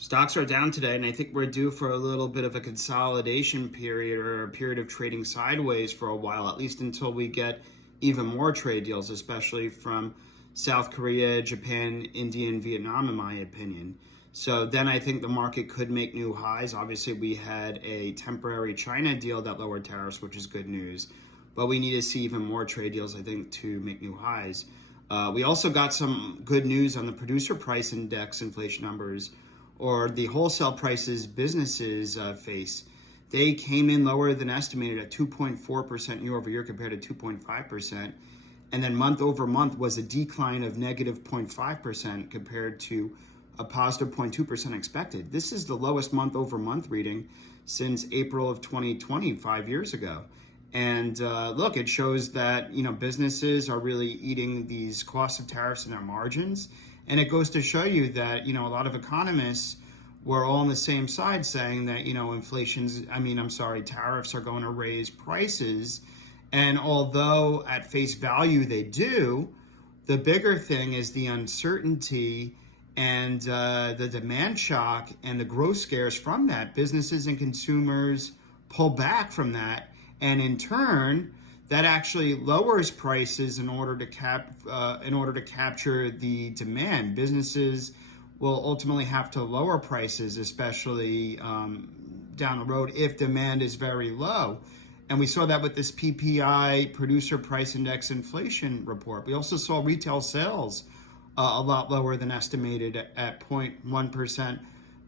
Stocks are down today, and I think we're due for a little bit of a consolidation period or a period of trading sideways for a while, at least until we get even more trade deals, especially from South Korea, Japan, India, and Vietnam, in my opinion. So then I think the market could make new highs. Obviously, we had a temporary China deal that lowered tariffs, which is good news. But we need to see even more trade deals, I think, to make new highs. We also got some good news on the producer price index inflation numbers, or the wholesale prices businesses face. They came in lower than estimated at 2.4% year over year compared to 2.5%. And then month over month was a decline of negative 0.5% compared to a positive 0.2% expected. This is the lowest month over month reading since April of 2020, 5 years ago. And look, it shows that businesses are really eating these costs of tariffs in their margins, and it goes to show you that a lot of economists were all on the same side, saying that tariffs are going to raise prices, and although at face value they do, the bigger thing is the uncertainty and the demand shock and the growth scares from that. Businesses and consumers pull back from that, and in turn, that actually lowers prices in order to capture the demand. Businesses will ultimately have to lower prices, especially down the road, if demand is very low. And we saw that with this PPI, Producer Price Index inflation report. We also saw retail sales a lot lower than estimated at 0.1%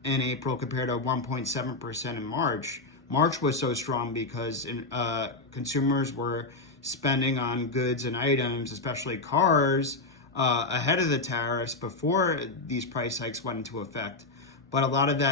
in April compared to 1.7% in March. March was so strong because consumers were spending on goods and items, especially cars, ahead of the tariffs before these price hikes went into effect. But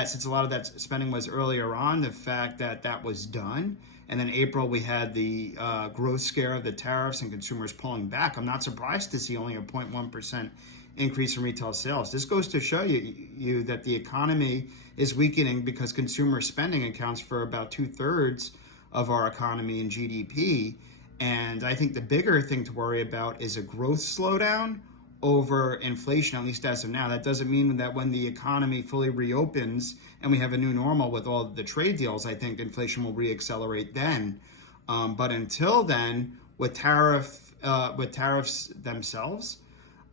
since a lot of that spending was earlier on, the fact that that was done, and then April we had the growth scare of the tariffs and consumers pulling back, I'm not surprised to see only a 0.1% increase in retail sales. This goes to show you that the economy is weakening because consumer spending accounts for about 2/3 of our economy and GDP. And I think the bigger thing to worry about is a growth slowdown over inflation, at least as of now. That doesn't mean that when the economy fully reopens and we have a new normal with all the trade deals, I think inflation will reaccelerate then. But until then, with tariffs themselves,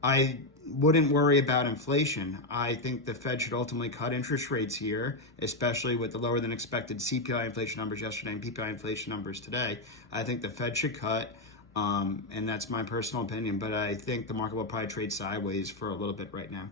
I wouldn't worry about inflation. I think the Fed should ultimately cut interest rates here, especially with the lower than expected CPI inflation numbers yesterday and PPI inflation numbers today. I think the Fed should cut, and that's my personal opinion, but I think the market will probably trade sideways for a little bit right now.